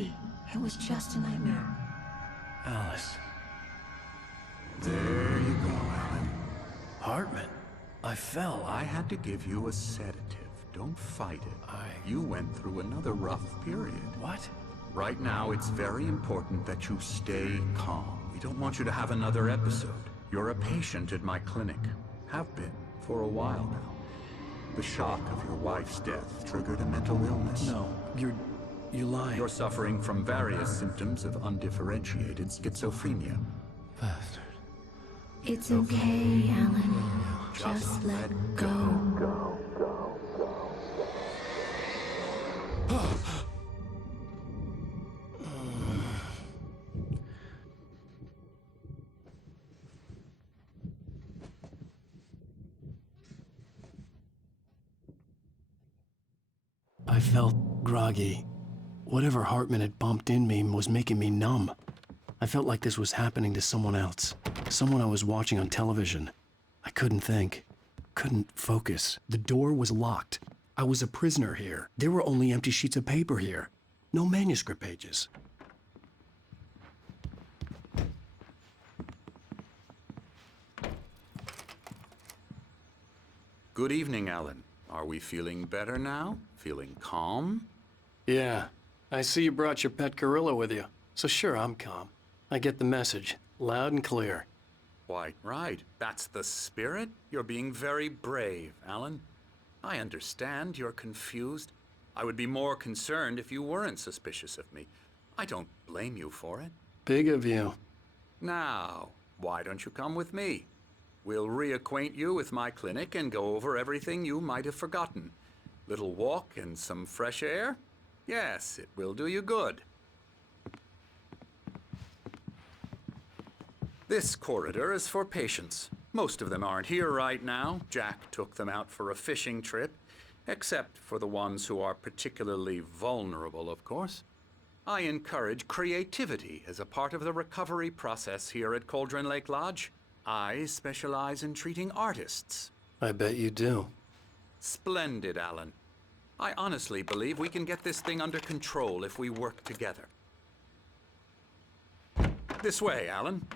be. It was just a nightmare. Alice. There you go, Alan. Hartman. I fell. I had to give you a sedative. Don't fight it. You went through another rough period. What? Right now, it's very important that you stay calm. We don't want you to have another episode. You're a patient at my clinic. Have been for a while now. The shock of your wife's death triggered a mental illness. No, you're lying. You're suffering from various symptoms of undifferentiated schizophrenia. Bastard. It's okay, Alan. Just let go. I felt groggy. Whatever Hartman had bumped in me was making me numb. I felt like this was happening to someone else. Someone I was watching on television. I couldn't think. Couldn't focus. The door was locked. I was a prisoner here. There were only empty sheets of paper here. No manuscript pages. Good evening, Alan. Are we feeling better now? Feeling calm? Yeah. I see you brought your pet gorilla with you. So sure, I'm calm. I get the message. Loud and clear. Why, right. That's the spirit. You're being very brave, Alan. I understand you're confused. I would be more concerned if you weren't suspicious of me. I don't blame you for it. Big of you. Now, why don't you come with me? We'll reacquaint you with my clinic and go over everything you might have forgotten. Little walk and some fresh air? Yes, it will do you good. This corridor is for patients. Most of them aren't here right now. Jack took them out for a fishing trip, except for the ones who are particularly vulnerable, of course. I encourage creativity as a part of the recovery process here at Cauldron Lake Lodge. I specialize in treating artists. I bet you do. Splendid, Alan. I honestly believe we can get this thing under control if we work together. This way, Alan.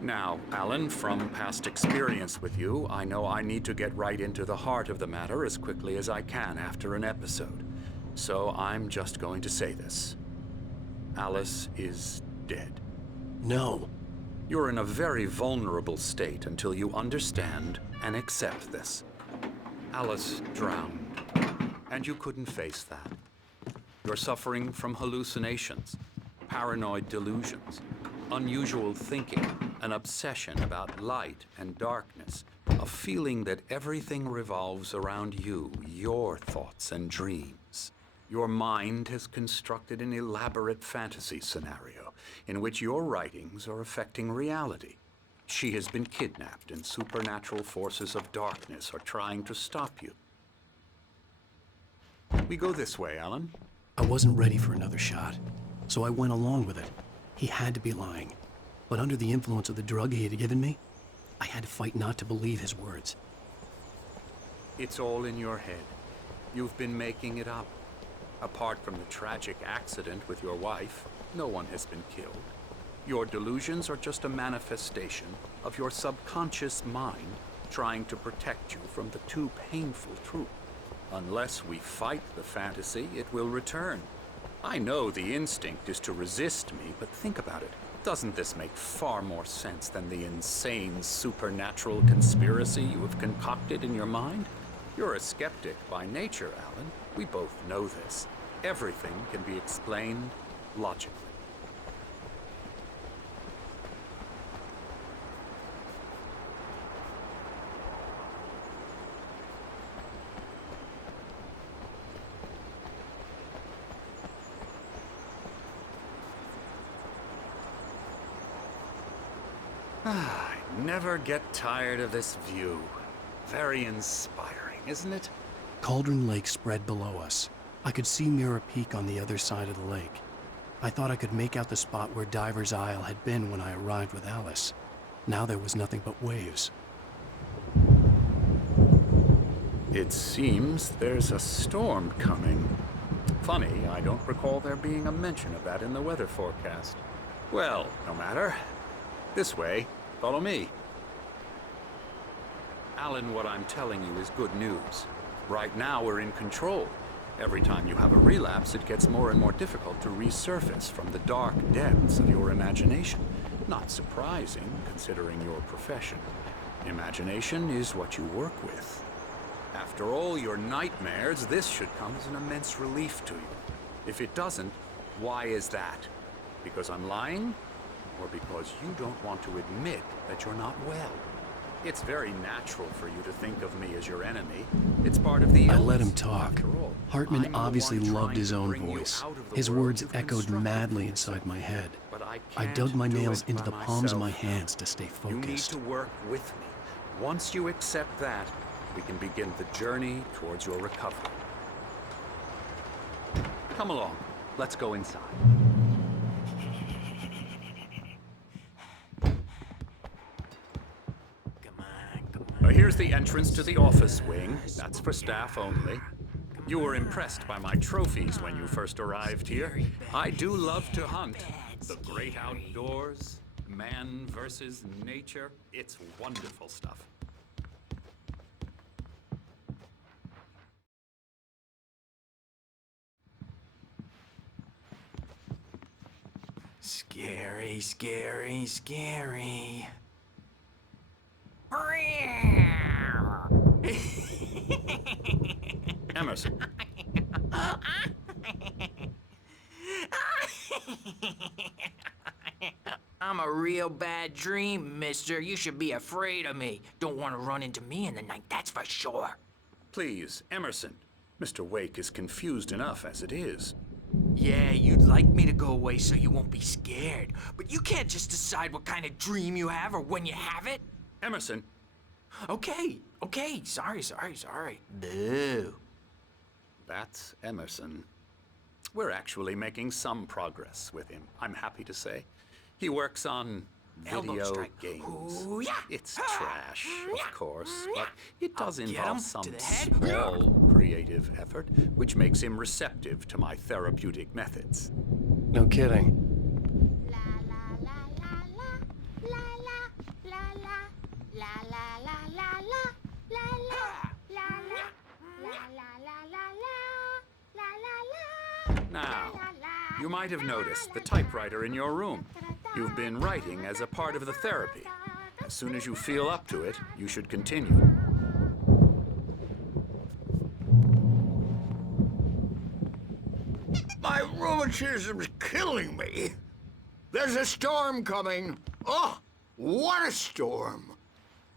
Now, Alan, from past experience with you, I know I need to get right into the heart of the matter as quickly as I can after an episode. So I'm just going to say this. Alice is dead. No. You're in a very vulnerable state until you understand and accept this. Alice drowned, and you couldn't face that. You're suffering from hallucinations, paranoid delusions, unusual thinking, an obsession about light and darkness, a feeling that everything revolves around you, your thoughts and dreams. Your mind has constructed an elaborate fantasy scenario in which your writings are affecting reality. She has been kidnapped and supernatural forces of darkness are trying to stop you. We go this way, Alan. I wasn't ready for another shot, so I went along with it. He had to be lying. But under the influence of the drug he had given me, I had to fight not to believe his words. It's all in your head. You've been making it up. Apart from the tragic accident with your wife, no one has been killed. Your delusions are just a manifestation of your subconscious mind trying to protect you from the too painful truth. Unless we fight the fantasy, it will return. I know the instinct is to resist me, but think about it. Doesn't this make far more sense than the insane supernatural conspiracy you have concocted in your mind? You're a skeptic by nature, Alan. We both know this. Everything can be explained logically. I never get tired of this view. Very inspiring, isn't it? Cauldron Lake spread below us. I could see Mirror Peak on the other side of the lake. I thought I could make out the spot where Diver's Isle had been when I arrived with Alice. Now there was nothing but waves. It seems there's a storm coming. Funny, I don't recall there being a mention of that in the weather forecast. Well, no matter. This way. Follow me. Alan, what I'm telling you is good news. Right now, we're in control. Every time you have a relapse, it gets more and more difficult to resurface from the dark depths of your imagination. Not surprising, considering your profession. Imagination is what you work with. After all your nightmares, this should come as an immense relief to you. If it doesn't, why is that? Because I'm lying? Or because you don't want to admit that you're not well? It's very natural for you to think of me as your enemy. It's part of the I illness. let him talk. After all, Hartman I'm the obviously one loved trying his to own bring you voice. out of the His world words you've echoed constructed madly for inside yourself. my head. But I I can't dug my do nails it into by the palms of my myself. hands to stay You need focused. to work with me. Once you accept that, we can begin the journey towards your recovery. Come along. Let's go inside. Here's the entrance to the office wing. That's for staff only. You were impressed by my trophies when you first arrived here. I do love to hunt. The great outdoors, man versus nature. It's wonderful stuff. Scary, scary, scary. Emerson. I'm a real bad dream, mister. You should be afraid of me. Don't want to run into me in the night, that's for sure. Please, Emerson. Mr. Wake is confused enough as it is. Yeah, you'd like me to go away so you won't be scared. But you can't just decide what kind of dream you have or when you have it. Emerson. Okay. Sorry. Boo. That's Emerson. We're actually making some progress with him, I'm happy to say. He works on Elbow video strike. games. Ooh, yeah. It's trash, of course, but it does I'll get involve him some to the head. small creative effort, which makes him receptive to my therapeutic methods. No kidding. La la la la la la la la la la la la la la la la Now, you might have noticed the typewriter in your room. You've been writing as a part of the therapy. As soon as you feel up to it, you should continue. My rheumatism's killing me. There's a storm coming. Oh, what a storm.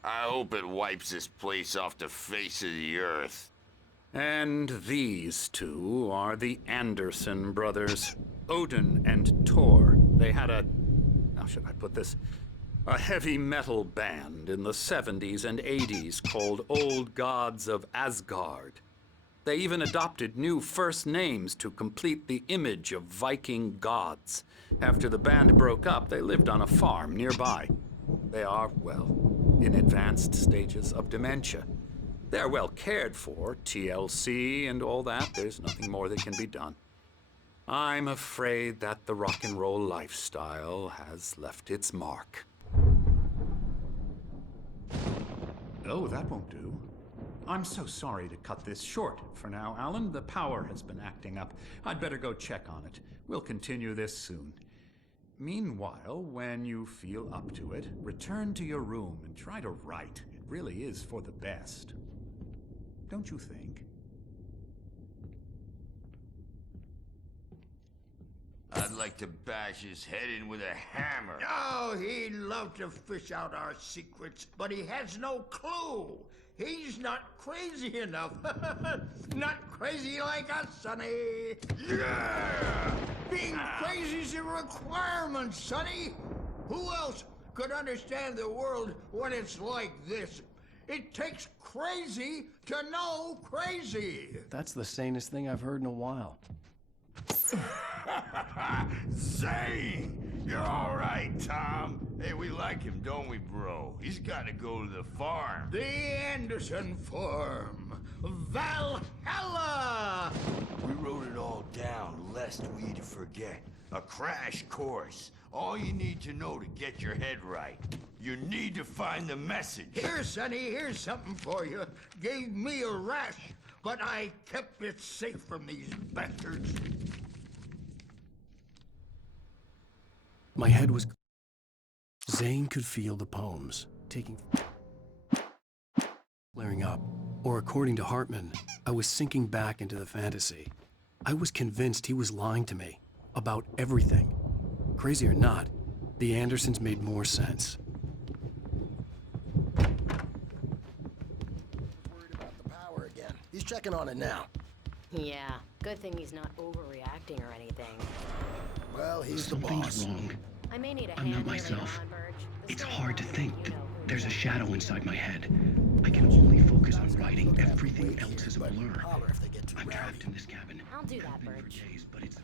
I hope it wipes this place off the face of the earth. And these two are the Anderson brothers, Odin and Thor. They had how should I put this? A heavy metal band in the 70s and 80s called Old Gods of Asgard. They even adopted new first names to complete the image of Viking gods. After the band broke up, they lived on a farm nearby. They are, well, in advanced stages of dementia. They're well cared for, TLC and all that. There's nothing more that can be done. I'm afraid that the rock and roll lifestyle has left its mark. Oh, that won't do. I'm so sorry to cut this short for now, Alan. The power has been acting up. I'd better go check on it. We'll continue this soon. Meanwhile, when you feel up to it, return to your room and try to write. It really is for the best. Don't you think? I'd like to bash his head in with a hammer. Oh, he'd love to fish out our secrets, but he has no clue. He's not crazy enough. Not crazy like us, Sonny. Yeah! Being crazy's a requirement, Sonny. Who else could understand the world when it's like this? It takes crazy to know crazy. That's the sanest thing I've heard in a while. Zane! You're all right, Tom. Hey, we like him, don't we, bro? He's got to go to the farm. The Anderson Farm. Valhalla! We wrote it all down, lest we forget. A crash course. All you need to know to get your head right. You need to find the message. Here, Sonny, here's something for you. Gave me a rash, but I kept it safe from these bastards. My head was... Zane could feel the poems, flaring up. Or according to Hartman, I was sinking back into the fantasy. I was convinced he was lying to me about everything. Crazy or not, the Andersons made more sense. Worried about the power again. He's checking on it now. Yeah, good thing he's not overreacting or anything. Well, he's the boss. Something's wrong. I may need a I'm hand not here later myself. on, Burge. The It's story hard to line, think you that know who there's a it is. shadow inside my head. I can only focus on writing. Everything else is a blur. Holler if they get too I'm rowdy. trapped in this cabin. I'll do that, Have been for Burge. days, but it's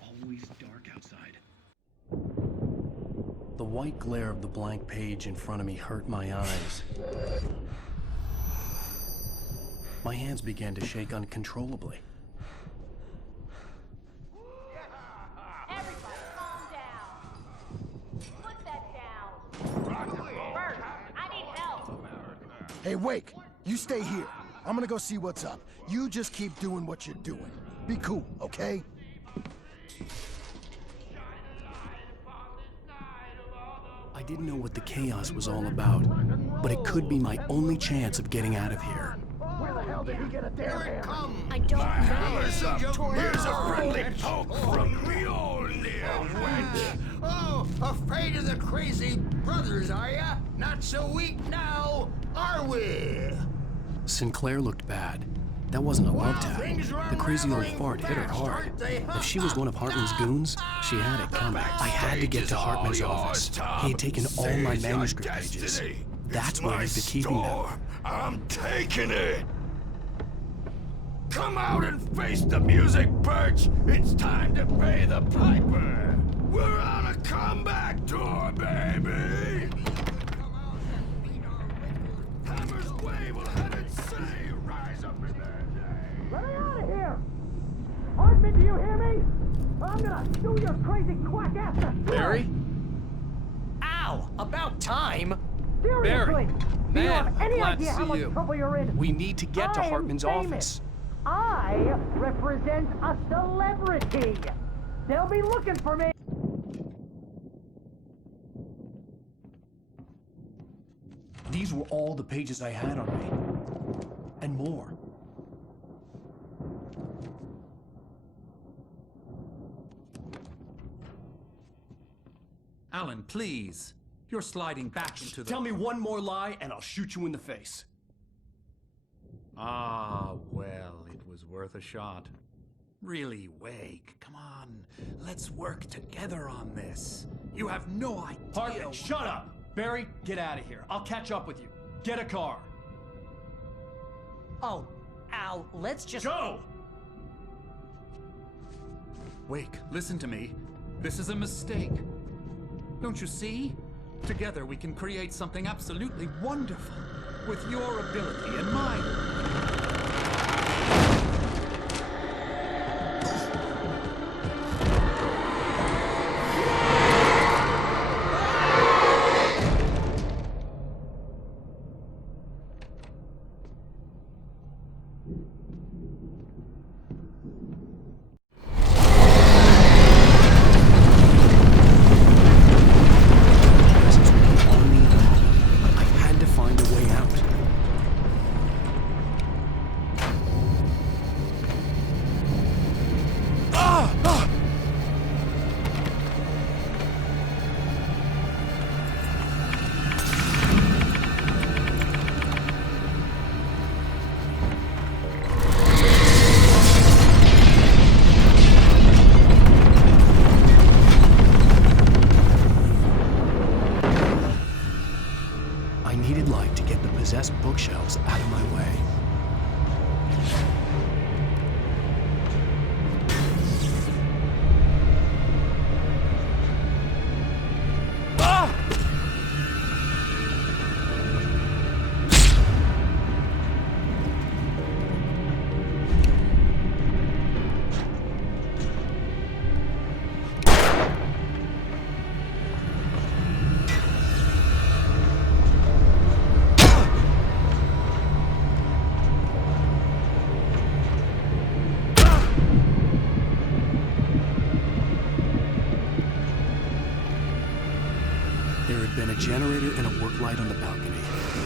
always dark outside. The white glare of the blank page in front of me hurt my eyes. My hands began to shake uncontrollably. Everybody, calm down. Put that down. Bert, I need help. Hey, Wake, you stay here. I'm gonna go see what's up. You just keep doing what you're doing. Be cool, okay? I didn't know what the chaos was all about, but it could be my only chance of getting out of here. Where the hell did he get a damn Here it comes. I don't know. Hammer's up. Here's a friendly Oh, poke from Mjolnir, wench. Oh, afraid of the crazy brothers, are ya? Not so weak now, are we? Sinclair looked bad. That wasn't a love tap. things are The crazy old unraveling fart hit her fast, hard. aren't they? If she was one of Hartman's goons, she had it coming. I had to get to Hartman's office. He had taken all my manuscript pages. That's where he'd been keeping them. I'm taking it. Come out and face the music, Birch. It's time to pay the piper. We're on a comeback tour, baby. Hammer's way will have it say, rise up in their day. Let me out of here! Hartman, do you hear me? I'm gonna sue your crazy quack ass to Barry? Ow! About time! Seriously! Do you have any glad to idea how see much you. trouble you're in? We need to get to I am Hartman's famous. office. I represent a celebrity. They'll be looking for me. These were all the pages I had on me. And more. Alan, please. You're sliding back into the... Tell me one more lie and I'll shoot you in the face. Ah, well, it was worth a shot. Really, Wake, come on. Let's work together on this. You have no idea... Hartman, shut up! Barry, get out of here. I'll catch up with you. Get a car. Oh, Al, let's just... Go! Wake, listen to me. This is a mistake. Don't you see? Together we can create something absolutely wonderful. With your ability and mine. Presence would be on me in a moment. I had to find a way out. I needed light to get the possessed bookshelves out of my way. been a generator and a work light on the balcony.